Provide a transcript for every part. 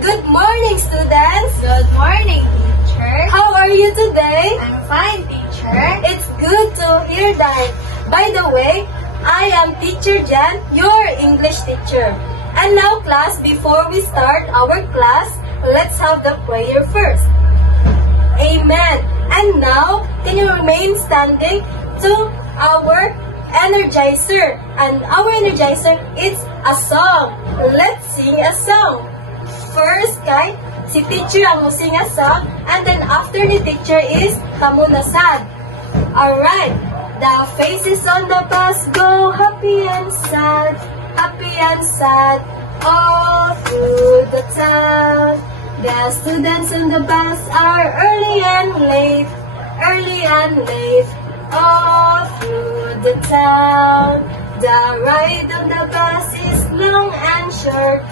Good morning, students! Good morning, teacher. How are you today? I'm fine, teacher. It's good to hear that. By the way, I am Teacher Jan, your English teacher. And now, class, before we start our class, let's have the prayer first. Amen. And now, can you remain standing to our energizer? And our energizer is a song. Let's sing a song. First, kay si teacher ang sing a song, and then after the teacher is kamunasad. Alright. The faces on the bus go happy and sad, all through the town. The students on the bus are early and late, all through the town. The ride on the bus is long and short,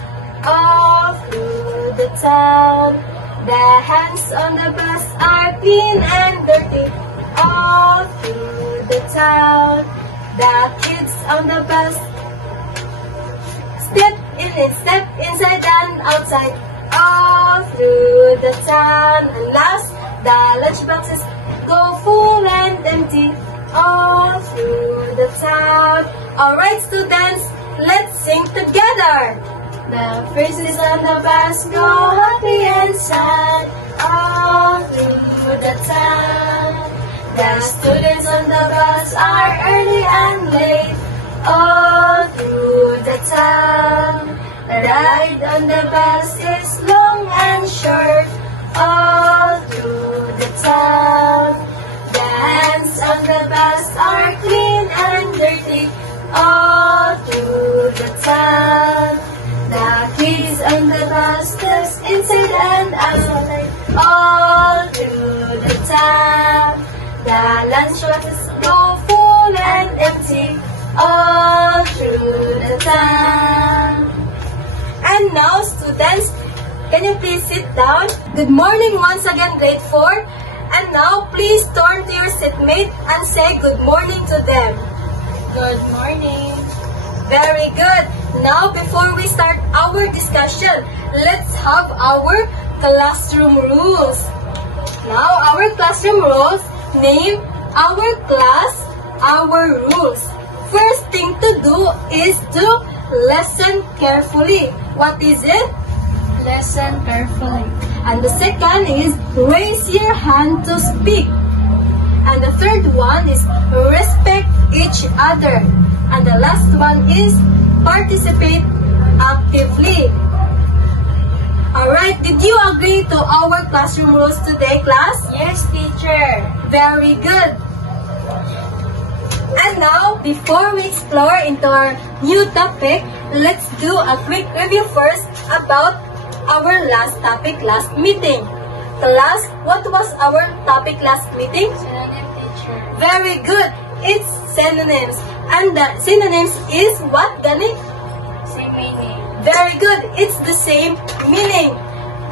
all through the town. The hands on the bus are clean and dirty, all through the town. The kids on the bus step inside and outside, all through the town. And last, the lunchboxes go full and empty, all through the town. Alright, students, let's sing together. The faces on the bus go happy and sad, all through the town. The students on the bus are early and late, all through the town. The ride on the bus is long and short, all through the town. The hands on the bus are clean and dirty, all through the town. The kids on the bus steps inside and outside, all through the town. The lunchboxes go full and empty, all through the town. And now, students, can you please sit down? Good morning once again, grade 4. And now, please turn to your seatmate and say good morning to them. Good morning. Very good. Now, before we start our discussion, let's have our classroom rules. Now, our classroom rules, name our class, our rules. First thing to do is to listen carefully. What is it? Listen carefully. And the second is raise your hand to speak. And the third one is respect each other. And the last one is participate actively. Alright, did you agree to our classroom rules today, class? Yes, teacher. Very good. And now, before we explore into our new topic, let's do a quick review first about our last topic, last meeting. Class, what was our topic last meeting? Synonym, teacher. Very good. It's synonyms. And the synonyms is what, Gani? Same meaning. Very good. It's the same meaning.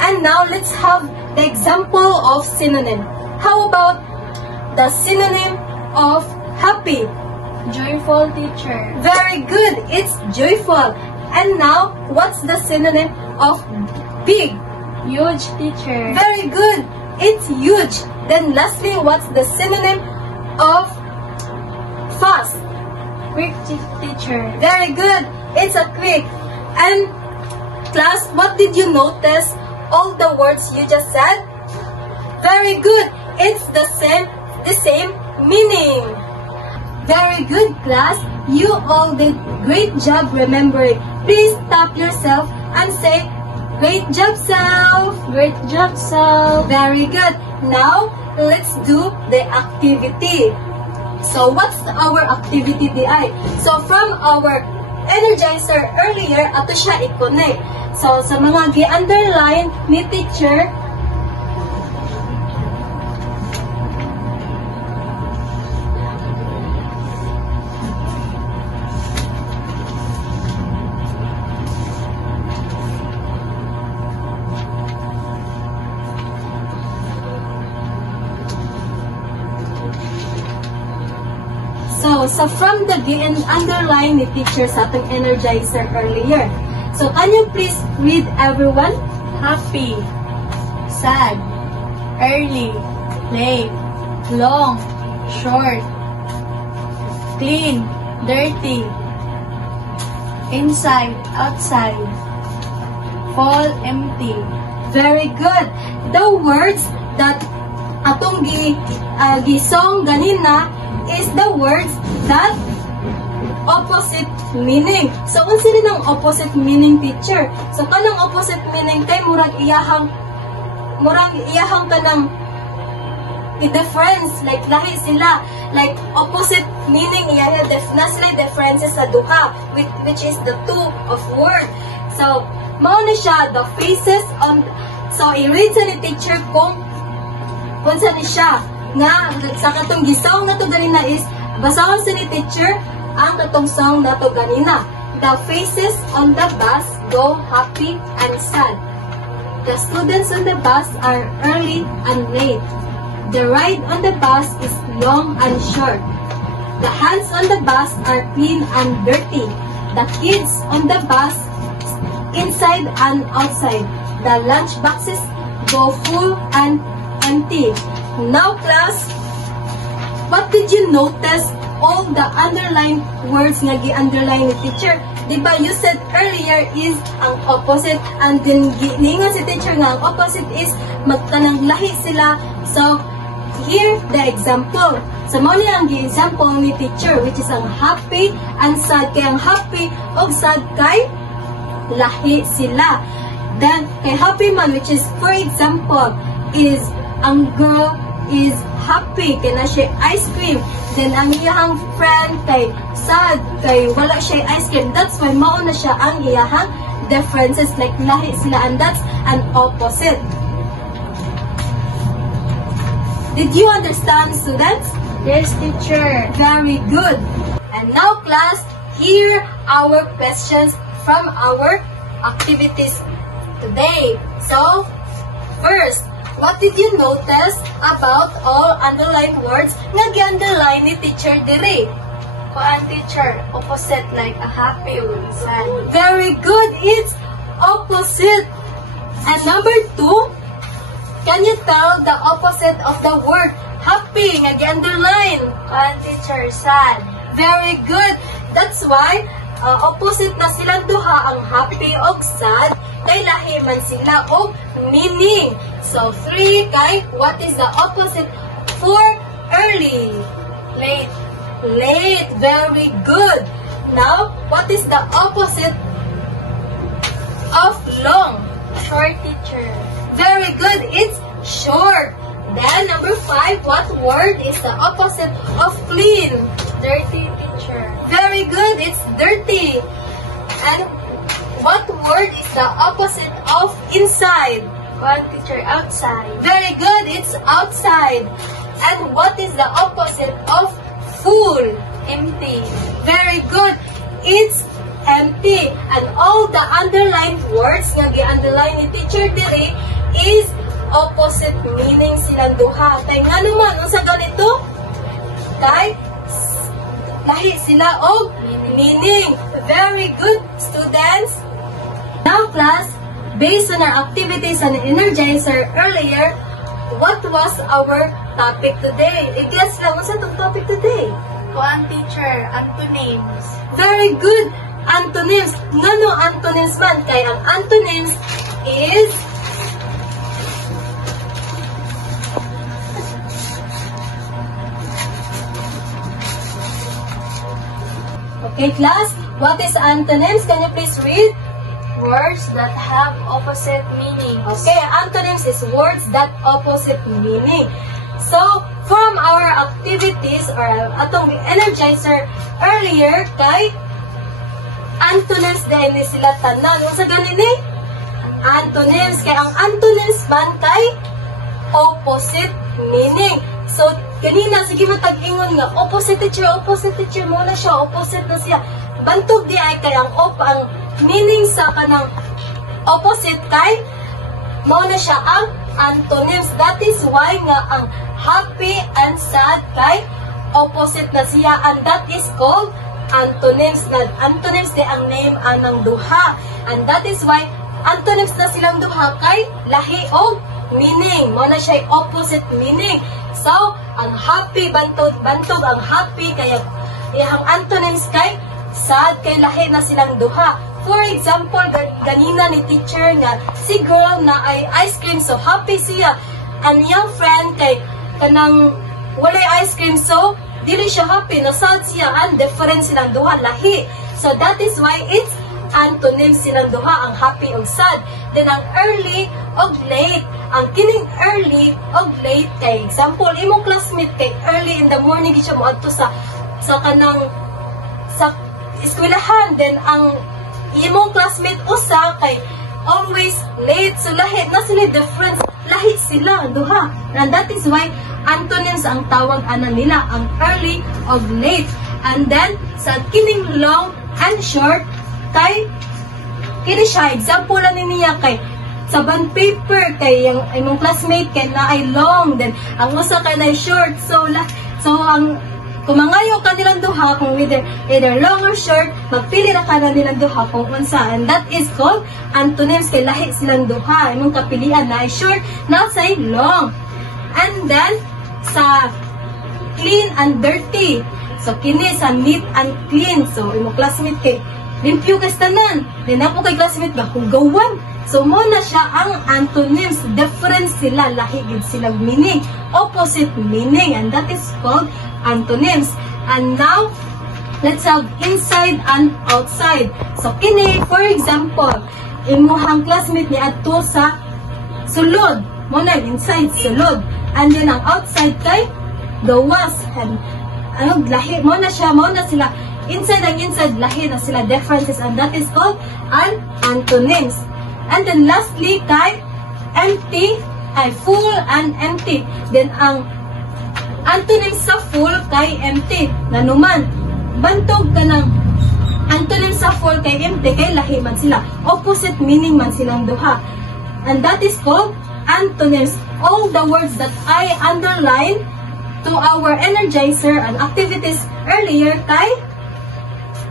And now let's have the example of synonym. How about the synonym of happy? Joyful, teacher. Very good. It's joyful. And now, what's the synonym of big? Huge, teacher. Very good. It's huge. Then lastly, what's the synonym of fast? Quick, teacher. Very good. It's a quick. And class, what did you notice? All the words you just said? Very good. It's the same meaning. Very good, class. You all did great job remembering. Please tap yourself and say, great job, self. Great job, self. Very good. Now, let's do the activity. So, what's our activity di ay? So, from our energizer earlier, ato siya i-connect. So, sa mga gi-underline ni teacher, So, from the underline ni teacher sa atong energizer earlier. So, can you please read everyone? happy, sad, early, late, long, short, clean, dirty, inside, outside, full, empty. Very good. The words that atong gisong ganina is the words that opposite meaning. So, unsa din ang opposite meaning, teacher? So, kanang opposite meaning kay murag iyahang kanang i-difference, like lahi sila. Like, opposite meaning, iyahe na sila differences sa duha, which is the two of word. So, mao na siya, the faces on, so, i-read sa ni teacher kung sa ni siya, nga, sa katong gisong na to ganina is, basahon sa ni teacher, ang katong song na to ganina. The faces on the bus go happy and sad. The students on the bus are early and late. The ride on the bus is long and short. The hands on the bus are clean and dirty. The kids on the bus, inside and outside. The lunch boxes go full and empty. Now, class, what did you notice? All the underlined words nga gi-underline ni teacher. Diba, you said earlier is ang opposite, and then giningon si teacher nga ang opposite is magtanang lahi sila. So, here the example. So, mo niya ang gi-example ni teacher, which is ang happy and sad. Kaya ang happy o sad kay lahi sila. Then, kay happy man, which is, for example, is ang girl is happy, kaya na siya ice cream. Then, ang iyahang friend kay sad, kay wala siya ice cream. That's why mauna siya ang iyahang differences, like lahi sila, and that's an opposite. Did you understand, students? Yes, teacher. Very good. And now, class, here our questions from our activities today. So, first, what did you notice about all underlined words nga gi-underline ni teacher diri? Kuan, teacher, opposite, like a happy or sad. Very good. It's opposite. And number 2, can you tell the opposite of the word happy nga gi-underline? Kuan, teacher, sad. Very good. That's why opposite na silang duha, ang happy o sad, kay lahi man sila o meaning. So, 3, kay, what is the opposite for early? Late. Late. Very good. Now, what is the opposite of long? Short, teacher. Very good. It's short. Then, number 5, what word is the opposite of clean? Dirty, teacher. Very good. It's dirty. And what word is the opposite of inside? Kuan, teacher, outside. Very good. It's outside. And what is the opposite of full? Empty. Very good. It's empty. And all the underlined words nga gi-underline ni teacher diri is opposite meaning silang duha. Kay nga naman, unsa ganito? Kay lahi sila og meaning. Very good, students. Now, class, based on our activities and energizer earlier, what was our topic today? I-guess lang, what's the topic today? Kuan, teacher, antonyms. Very good. Antonyms. Ngano antonyms man? Kaya ang antonyms is okay, class, what is antonyms? Can you please read? Words that have opposite meanings. Okay, antonyms is words that opposite meaning. So, from our activities or atong energizer earlier, kay antonyms dahil ni sila tanan. Sa ganini, antonyms. Kaya ang antonyms man kay opposite meaning. So, kanina, sige mo tag-ingon nga, opposite teacher muna siya, opposite na siya. Bantog di ay kay ang meaning sa kanang opposite kay muna siya ang antonyms. That is why nga ang happy and sad kay opposite na siya, and that is called antonyms. Antonyms di ang name anang duha, and that is why antonyms na silang duha kay lahi o meaning. Mo na siya opposite meaning. So, ang happy, bantog ang happy, kaya iyang antonyms kay sad, kay lahi na silang duha. For example, ganina ni teacher nga, si girl na ay ice cream, so happy siya. Ang iyang friend kay kanang walay ice cream, so dili siya happy, no sad siya, and different silang duha, lahi. So that is why it's antonyms silang duha, ang happy ug sad. Then ang early ug late, ang kining early ug late kay example imong classmate kay early in the morning di siya moadto sa kanang sa eskwelahan, then ang imong classmate usa kay always late, so lahi na sila difference, lahi sila duha, and that is why antonyms ang tawag ana nila, ang early ug late. And then sa kining long and short kay kini siya example na niya kay sa bond paper kay yung imong classmate kay na ay long, then ang usa kay na short, so ang kumangayo kanilang duha kung either long or short, magpili na kanilang duha kung unsa, and that is called antonyms kay lahi silang duha, imong kapilian na ay short na say long. And then sa clean and dirty, so kini sa neat and clean, so imong classmate kay limpyo kay tanan, then ako kay classmate ba kung gawan, so mo na siya ang antonyms, different sila, lahi gid silang meaning, opposite meaning, and that is called antonyms. And now let's have inside and outside. So kini for example, imuhang classmate ni adto sa sulod, mo na inside sulod, and then ang outside kay gawas, and ano lahi, mo na sila inside and inside, lahi na sila, differences, and that is called an antonyms. And then lastly kay empty ay full and empty. Then ang antonyms sa full kay empty, nanuman bantog ka ng antonyms sa full kay empty, kay lahi man sila, opposite meaning man silang duha, and that is called antonyms. All the words that I underline to our energizer and activities earlier kay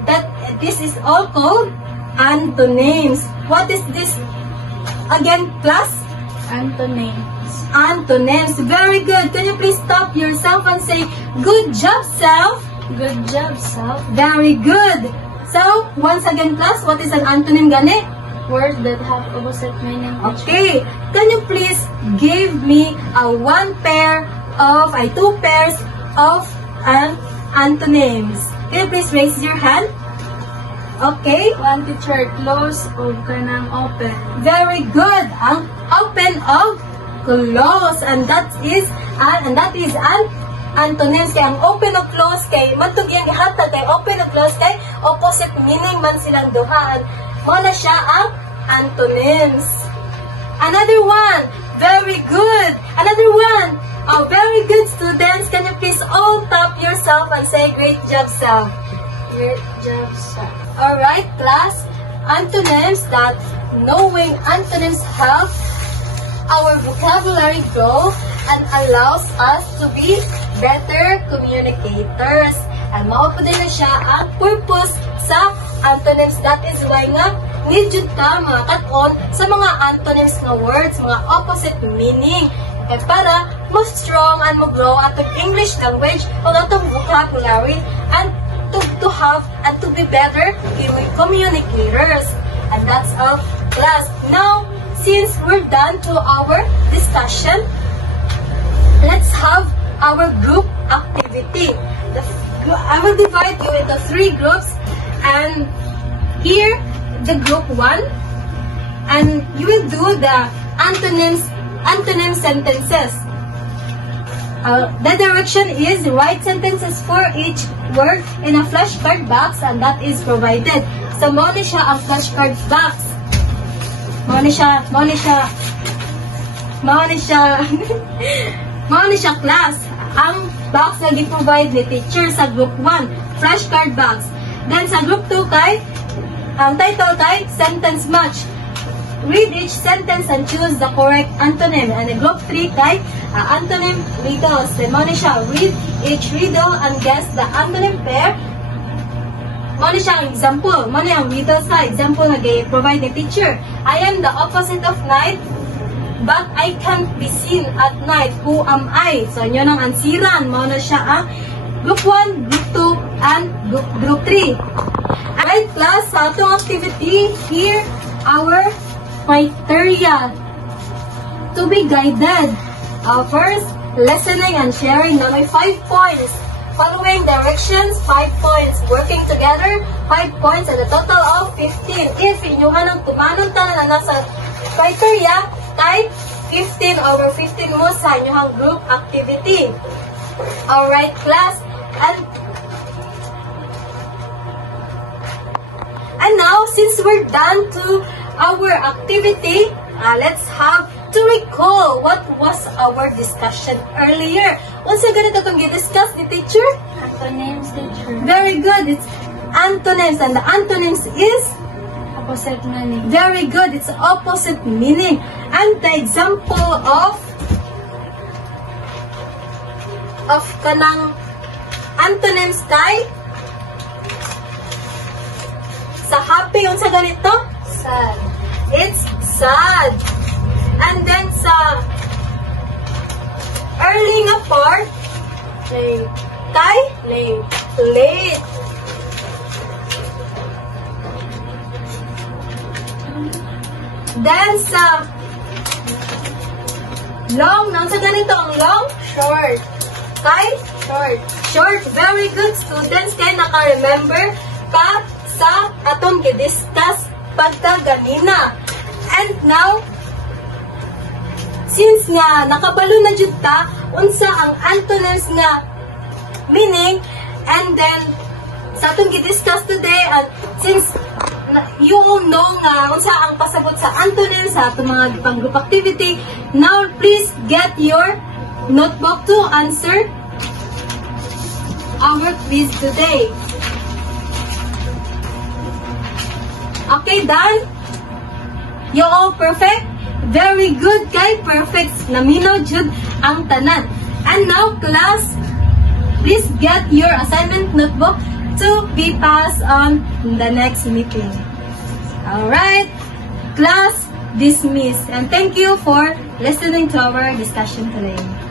that this is all called antonyms. What is this again, class? Antonyms. Antonyms. Very good. Can you please stop yourself and say, good job, self? Good job, self. Very good. So, once again, class, what is an antonym gani? Words that have opposite meaning. Okay. Can you please give me two pairs of antonyms? Can you please raise your hand? Okay. One, teacher, close o kanang open. Very good. Ang open of close, and that is an antonyms. Kay ang open of close kay matug yang gihatag kay open of close kay opposite meaning man silang duha. Mo na siya ang antonyms. Another one. Very good. Another one. Oh, very good, students. Can you please all tap yourself and say great job, self? Great job, self. Alright, class, antonyms, that knowing antonyms help our vocabulary grow and allows us to be better communicators. And mao po din na siya ang purpose sa antonyms. That is why nga, need yun ka mga kat-on sa mga antonyms na words, mga opposite meaning. Okay, para mo strong and mo grow atong English language o atong vocabulary, and to have and to be better communicators. And that's all, class. Now, since we're done to our discussion, let's have our group activity. I will divide you into 3 groups, and here the group 1, and you will do the antonym sentences. The direction is write sentences for each word in a flashcard box, and that is provided. So, mo ni siya ang flashcard box. Mo ni siya class. Ang box na gi-provide ni teacher sa group 1, flashcard box. Then sa group 2 kay, ang title kay sentence match. Read each sentence and choose the correct antonym. And in group 3 kay antonym riddles. Then mo ni siya read each riddle and guess the antonym pair. Mo ni siya ang example. Mo ni ang riddle sa example na gi-provide ni teacher. I am the opposite of night, but I can't be seen at night. Who am I? So, yun ang ansiran. Mao na siya ang Group 1, Group 2, and Group 3. Alright, class, sa atong activity, here, our criteria to be guided. First, listening and sharing na may 5 points. Following directions, 5 points. Working together, 5 points, and a total of 15. If inyuhan ang tumanon tanan na nasa criteria, type 15 over 15 mo sa inyuhang group activity. Alright, class. And now, since we're done to our activity, let's have to recall what was our discussion earlier. What's ganito itong i-discuss ni teacher? Antonyms, teacher. Very good. It's antonyms, and the antonyms is Opposite meaning. very good. It's opposite meaning. And the example of kanang antonyms kay sa happy unsa ganito? Sad. It's sad. And then sa early nga part, Late. kay Late. late. Then sa long, nang sa ganito ang long, Short. kay Short. short. Very good, students. Kaya naka-remember ka sa atong gi-discuss pagka ganina. And now, since nga nakabalo na jud ta unsa ang antonyms nga meaning, and then sa atong gi-discuss today, and since you know nga unsa ang pasabot sa antonyms sa atong mga pang group activity, now please get your notebook to answer our quiz today. Okay, done? You all perfect? Very good, kay perfect. Naminaw jud ang tanan. And now, class, please get your assignment notebook to be passed on the next meeting. Alright, class dismissed. And thank you for listening to our discussion today.